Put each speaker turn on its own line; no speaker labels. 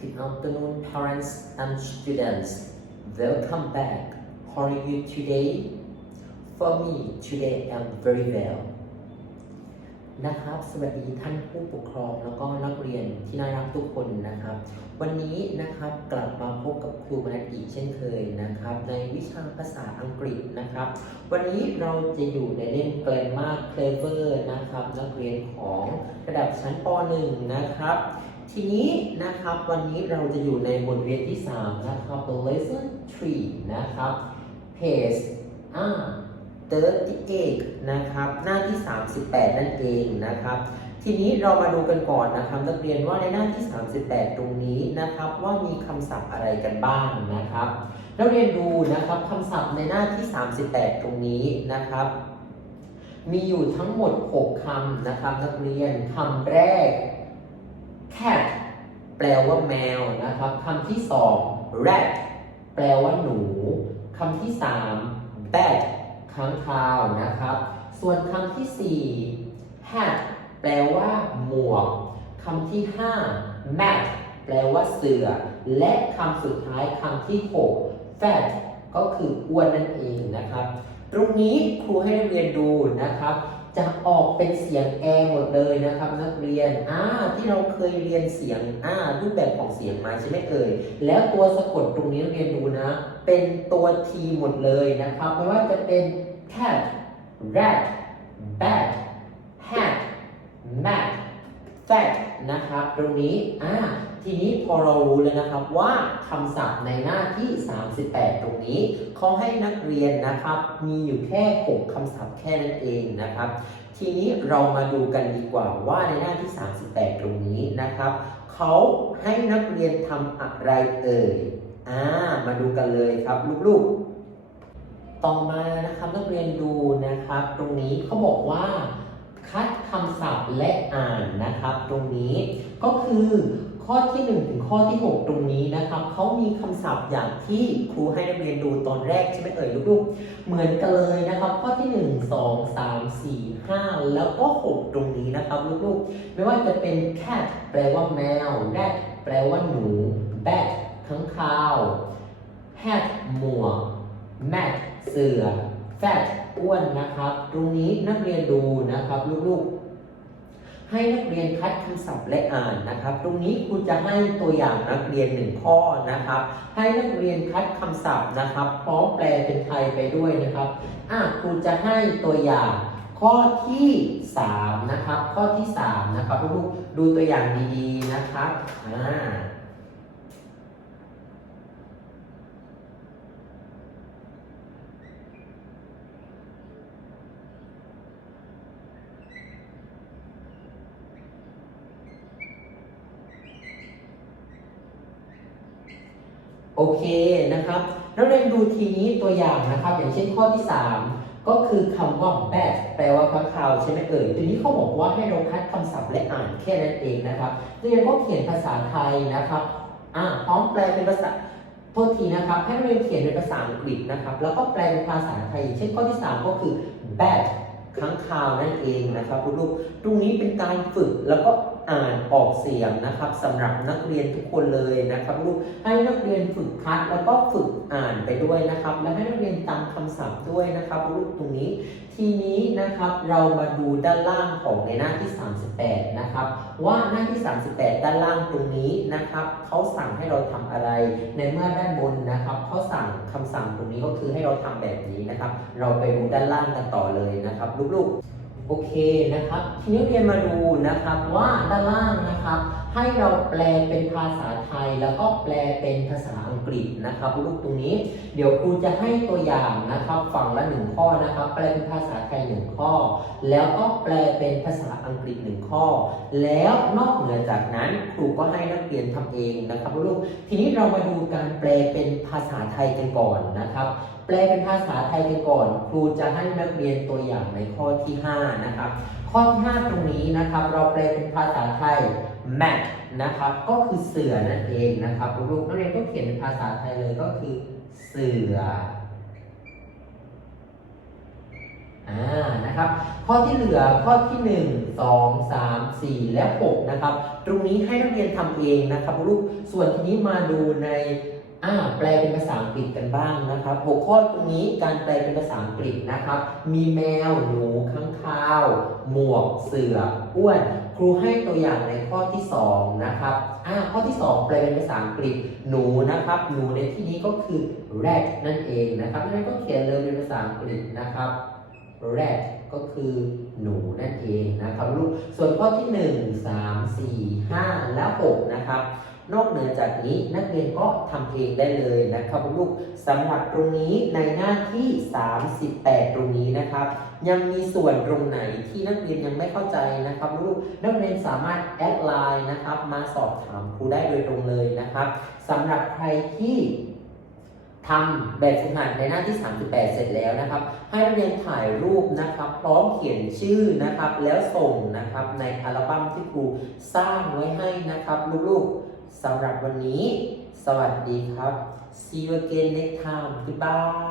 Good afternoon parents and students. Welcome back. How are you today? For me, today I'm very well. นะครับ สวัสดีท่านผู้ปกครองแล้วก็นักเรียนที่น่ารักทุกคนนะครับ วันนี้นะครับกลับมาพบกับครูมนัสอีกเช่นเคยนะครับ ในวิชาภาษาอังกฤษนะครับ วันนี้เราจะอยู่ในเล่ม Grammar Clever นะครับ นักเรียนของระดับชั้นป .1 นะครับ ทีนี้นะครับวันนี้เราจะอยู่ในบทเรียนที่ 3 นะครับ lesson 3 นะครับ page อ่า38นะครับ หน้าที่ 38 นั่นเองนะครับ ทีนี้เรามาดูกันก่อนนะครับนักเรียนว่าในหน้าที่ 38 ตรงนี้นะครับ ว่ามีคำศัพท์อะไรกันบ้างนะครับนักเรียนดูนะครับคำศัพท์ในหน้าที่ 38 ตรงนี้นะครับ มีอยู่ทั้งหมด 6คำนะครับ นักเรียนคำแรก แปลว่าแมวนะครับคำที่สอง rat แปลว่าหนูคำที่สาม bat ค้างคาวนะครับ ส่วนคำที่สี่ hat แปลว่าหมวกคำที่ห้า mat แปลว่าเสือ และคำสุดท้ายคำที่หก fat ก็คืออ้วนนั่นเองนะครับ ตรงนี้ครูให้นักเรียนดูนะครับ จะออกเป็นเสียงแอหมดเลยนะครับนักเรียนอ่าที่เราเคยเรียนเสียงอ่ารูปแบบของเสียงมาใช่ไหมเอ่ยแล้วตัวสะกดตรงนี้นักเรียนดูนะ เป็นตัว T หมดเลยนะครับไม่ว่าจะเป็น cat rat bat hat mat fat นะครับตรงนี้อ่า ทีนี้พอเรารู้แล้วนะครับว่าคำศัพท์ในหน้าที่ 38 ตรงนี้เขาให้นักเรียนนะครับ มีอยู่แค่ 6คำศัพท์แค่นั้นเองนะครับ ทีนี้เรามาดูกันดีกว่าว่าในหน้าที่ 38 ตรงนี้นะครับเขาให้นักเรียนทำอะไรเอ่ยอ่ามาดูกันเลยครับลูกๆ ต่อมานะครับนักเรียนดูนะครับ ตรงนี้เขาบอกว่า คัดคำศัพท์และอ่านนะครับ ตรงนี้ก็คือข้อที่ 1 ถึงข้อที่ 6 ตรงนี้นะครับเขามีคำศัพท์อย่างที่ครูให้นักเรียนดูตอนแรกใช่ไหมเอ่ยลูกๆเหมือนกันเลยนะครับ ข้อที่ 1 2 3 4 5 แล้วก็ 6 ตรงนี้นะครับลูกๆไม่ว่าจะเป็น cat แปลว่าแมว rat แปลว่าหนู bat ข้างคาว hat หมวก mat เสือ fat อ้วนนะครับ ตรงนี้นักเรียนดูนะครับลูกๆ ให้นักเรียนคัดคำศัพท์และอ่านนะครับ ตรงนี้ครูจะให้ตัวอย่างนักเรียนหนึ่งข้อนะครับ ให้นักเรียนคัดคำศัพท์นะครับ พร้อมแปลเป็นไทยไปด้วยนะครับอะครูจะให้ตัวอย่างข้อที่ 3 นะครับ ข้อที่ 3 นะครับลูกๆดูตัวอย่างดีๆนะครับอ่า โอเคนะครับนักเรียนดูทีนี้ตัวอย่างนะครับ อย่างเช่นข้อที่ 3 ก็คือคำว่า bat แปลว่าค้างคาวใช่ไหมเอ่ยทีนี้เขาบอกว่าให้เราคัดคำศัพท์และอ่านแค่นั้นเองนะครับนักเรียนก็เขียนภาษาไทยนะครับอ่าพร้อมแปลเป็นภาษาโทษทีนะครับให้นักเรียนเขียนเป็นภาษาอังกฤษนะครับ แล้วก็แปลเป็นภาษาไทย เช่นข้อที่ 3 ก็คือ bat ค้างคาวนั่นเองนะครับลูกๆตรงนี้เป็นการฝึกแล้วก็ อ่านออกเสียงนะครับสำหรับนักเรียนทุกคนเลยนะครับลูกให้นักเรียนฝึกคัดแล้วก็ฝึกอ่านไปด้วยนะครับ และให้นักเรียนจำคำศัพท์ด้วยนะครับลูกตรงนี้ ทีนี้นะครับเรามาดูด้านล่างของในหน้าที่ 38 นะครับ ว่าหน้าที่ 38 ด้านล่างตรงนี้นะครับเขาสั่งให้เราทำอะไร ในเมื่อด้านบนนะครับเขาสั่งคำสั่งตรงนี้ก็คือให้เราทำแบบนี้นะครับ เราไปดูด้านล่างกันต่อเลยนะครับ ลูกๆ โอเคนะครับ ทีนี้เรียนมาดูนะครับว่าด้านล่างนะครับ ให้เราแปลเป็นภาษาไทยแล้วก็แปลเป็นภาษาอังกฤษนะครับลูกตรงนี้ เดี๋ยวครูจะให้ตัวอย่างนะครับฝั่งละหนึ่งข้อนะครับ แปลเป็นภาษาไทยหนึ่งข้อ แล้วก็แปลเป็นภาษาอังกฤษหนึ่งข้อ แล้วนอกเหนือจากนั้นครูก็ให้นักเรียนทำเองนะครับลูกทีนี้เรามาดูการแปลเป็นภาษาไทยกันก่อนนะครับแปลเป็นภาษาไทยกันก่อน ครูจะให้นักเรียนตัวอย่างในข้อที่ 5 นะครับ ข้อที่5ตรงนี้นะครับ เราแปลเป็นภาษาไทย mat นะครับ ก็คือเสือนั่นเองนะครับลูกนักเรียนก็เขียนเป็นภาษาไทยเลยก็คือเสืออ่านะครับข้อที่เหลือข้อที่ 1 2 3 4 และ 6 นะครับ ตรงนี้ให้นักเรียนทำเองนะครับลูกส่วนทีนี้มาดูใน อ่าแปลเป็นภาษาอังกฤษกันบ้างนะครับหัวข้อตรงนี้การแปลเป็นภาษาอังกฤษนะครับ มีแมวหนูข้างคาว หมวกเสืออ้วน ครูให้ตัวอย่างในข้อที่2นะครับอ่าข้อที่ 2 แปลเป็นภาษาอังกฤษหนูนะครับ หนูในที่นี้ก็คือ rat นั่นเองนะครับนั่นก็เขียนเลยเป็นภาษาอังกฤษนะครับ rat ก็คือหนูนั่นเองนะครับลูกส่วนข้อที่ 1 3 4 5 และ 6 นะครับ นอกเหนือจากนี้นักเรียนก็ทำเองได้เลยนะครับลูกสำหรับตรงนี้ในหน้าที่ 38 ตรงนี้นะครับ ยังมีส่วนตรงไหนที่นักเรียนยังไม่เข้าใจนะครับลูกนักเรียนสามารถแอดไลน์นะครับมาสอบถามครูได้โดยตรงเลยนะครับสำหรับใครที่ทำแบบฝึกหัดในหน้าที่ 38 เสร็จแล้วนะครับ ให้นักเรียนถ่ายรูปนะครับ พร้อมเขียนชื่อนะครับ แล้วส่งนะครับในอัลบั้มที่ครูสร้างไว้ให้นะครับ ลูกๆ สำหรับวันนี้ สวัสดีครับ see you again next time goodbye